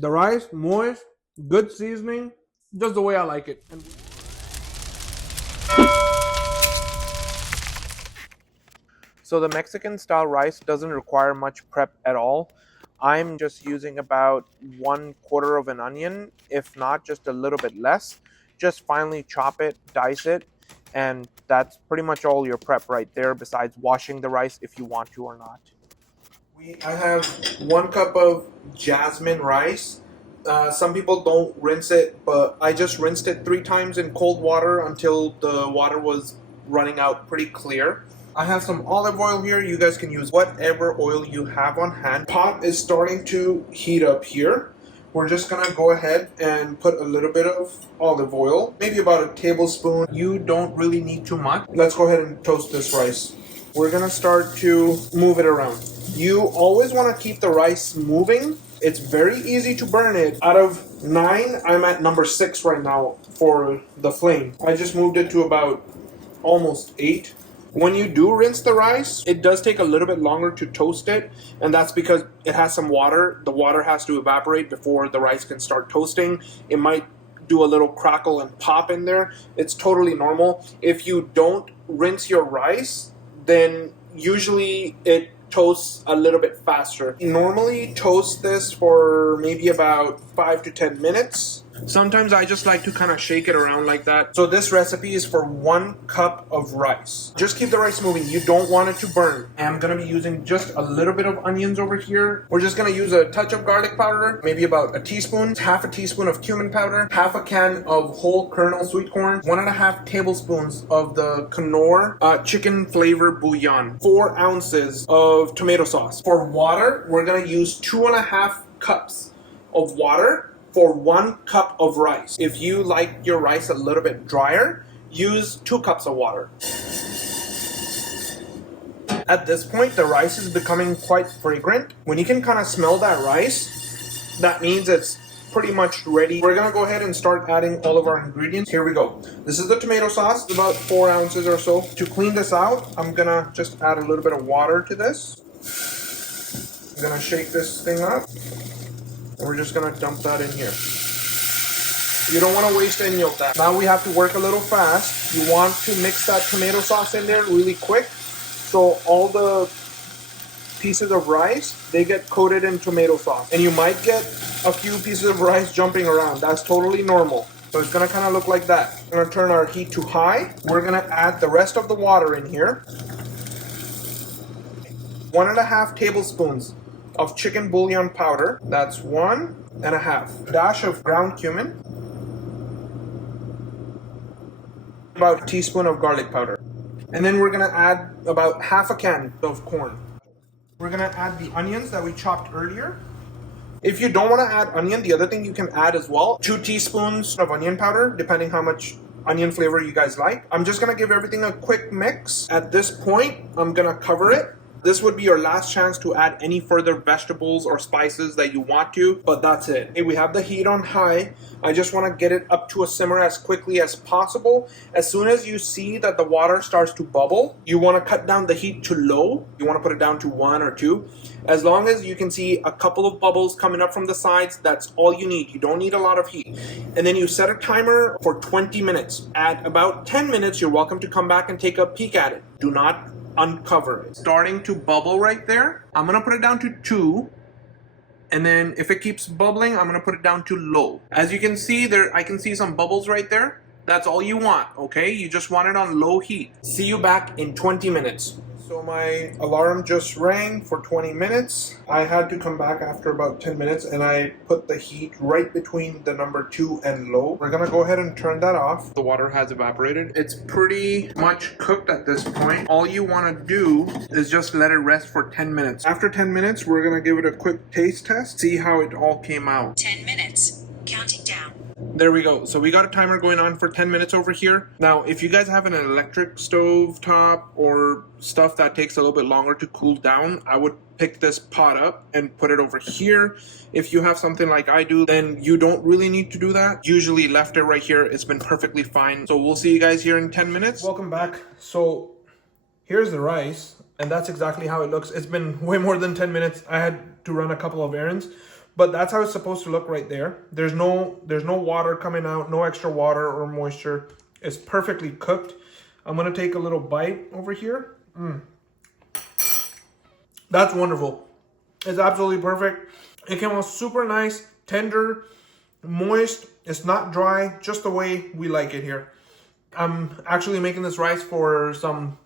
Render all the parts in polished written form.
The rice, moist, good seasoning, just the way I like it. So the Mexican style rice doesn't require much prep at all. I'm just using about 1/4 of an onion, if not just a little bit less. Just finely chop it, dice it, and that's pretty much all your prep right there, besides washing the rice if you want to or not. I have 1 cup of jasmine rice. Some people don't rinse it, but I just rinsed it 3 times in cold water until the water was running out pretty clear. I have some olive oil here. You guys can use whatever oil you have on hand. Pot is starting to heat up here. We're just gonna go ahead and put a little bit of olive oil, maybe about a tablespoon. You don't really need too much. Let's go ahead and toast this rice. We're gonna start to move it around. You always want to keep the rice moving. It's very easy to burn it. Out of 9, I'm at number 6 right now for the flame. I just moved it to about almost 8. When you do rinse the rice, it does take a little bit longer to toast it, and that's because it has some water. The water has to evaporate before the rice can start toasting. It might do a little crackle and pop in there. It's totally normal. If you don't rinse your rice, then usually it toasts a little bit faster. Normally toast this for maybe about 5 to 10 minutes. Sometimes I just like to kind of shake it around like that. So this recipe is for 1 cup of rice. Just keep the rice moving. You don't want it to burn. I'm going to be using just a little bit of onions over here. We're just going to use a touch of garlic powder, maybe about a teaspoon, half a teaspoon of cumin powder, half a can of whole kernel sweet corn, 1.5 tablespoons of the Knorr chicken flavor bouillon, 4 ounces of tomato sauce. For water, we're going to use 2.5 cups of water for 1 cup of rice. If you like your rice a little bit drier, use 2 cups of water. At this point, the rice is becoming quite fragrant. When you can kind of smell that rice, that means it's pretty much ready. We're gonna go ahead and start adding all of our ingredients. Here we go. This is the tomato sauce, it's about 4 ounces or so. To clean this out, I'm gonna just add a little bit of water to this. I'm gonna shake this thing up. We're just gonna dump that in here. You don't want to waste any of that. Now we have to work a little fast. You want to mix that tomato sauce in there really quick, so all the pieces of rice, they get coated in tomato sauce. And you might get a few pieces of rice jumping around. That's totally normal. So it's gonna kind of look like that. We're gonna turn our heat to high. We're gonna add the rest of the water in here. 1.5 tablespoons of chicken bouillon powder. That's 1.5. Dash of ground cumin. About a teaspoon of garlic powder. And then we're gonna add about half a can of corn. We're gonna add the onions that we chopped earlier. If you don't want to add onion, the other thing you can add as well, 2 teaspoons of onion powder, depending how much onion flavor you guys like. I'm just gonna give everything a quick mix. At this point, I'm gonna cover it. This would be your last chance to add any further vegetables or spices that you want to, but that's it. Okay, we have the heat on high. I just want to get it up to a simmer as quickly as possible. As soon as you see that the water starts to bubble, you want to cut down the heat to low. You want to put it down to 1 or 2. As long as you can see a couple of bubbles coming up from the sides, that's all you need. You don't need a lot of heat. And then you set a timer for 20 minutes. At about 10 minutes, you're welcome to come back and take a peek at it. Do not uncover it. Starting to bubble right there. I'm gonna put it down to 2, and then if it keeps bubbling, I'm gonna put it down to low. As you can see there, I can see some bubbles right there. That's all you want, okay? You just want it on low heat. See you back in 20 minutes. So my alarm just rang for 20 minutes. I had to come back after about 10 minutes, and I put the heat right between the number 2 and low. We're gonna go ahead and turn that off. The water has evaporated. It's pretty much cooked at this point. All you wanna do is just let it rest for 10 minutes. After 10 minutes, we're gonna give it a quick taste test, see how it all came out. 10 minutes, counting down. There we go. So we got a timer going on for 10 minutes over here. Now, if you guys have an electric stove top or stuff that takes a little bit longer to cool down, I would pick this pot up and put it over here. If you have something like I do, then you don't really need to do that. Usually left it right here. It's been perfectly fine. So we'll see you guys here in 10 minutes. Welcome back. So here's the rice, and that's exactly how it looks. It's been way more than 10 minutes. I had to run a couple of errands. But that's how it's supposed to look right there. There's no water coming out, no extra water or moisture. It's perfectly cooked. I'm gonna take a little bite over here. That's wonderful. It's absolutely perfect. It came out super nice, tender, moist. It's not dry, just the way we like it here. I'm actually making this rice for some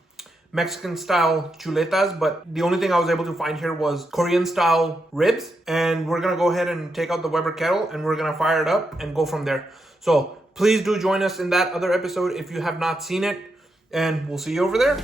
Mexican style chuletas, but the only thing I was able to find here was Korean style ribs. And we're gonna go ahead and take out the Weber kettle and we're gonna fire it up and go from there. So please do join us in that other episode if you have not seen it, and we'll see you over there.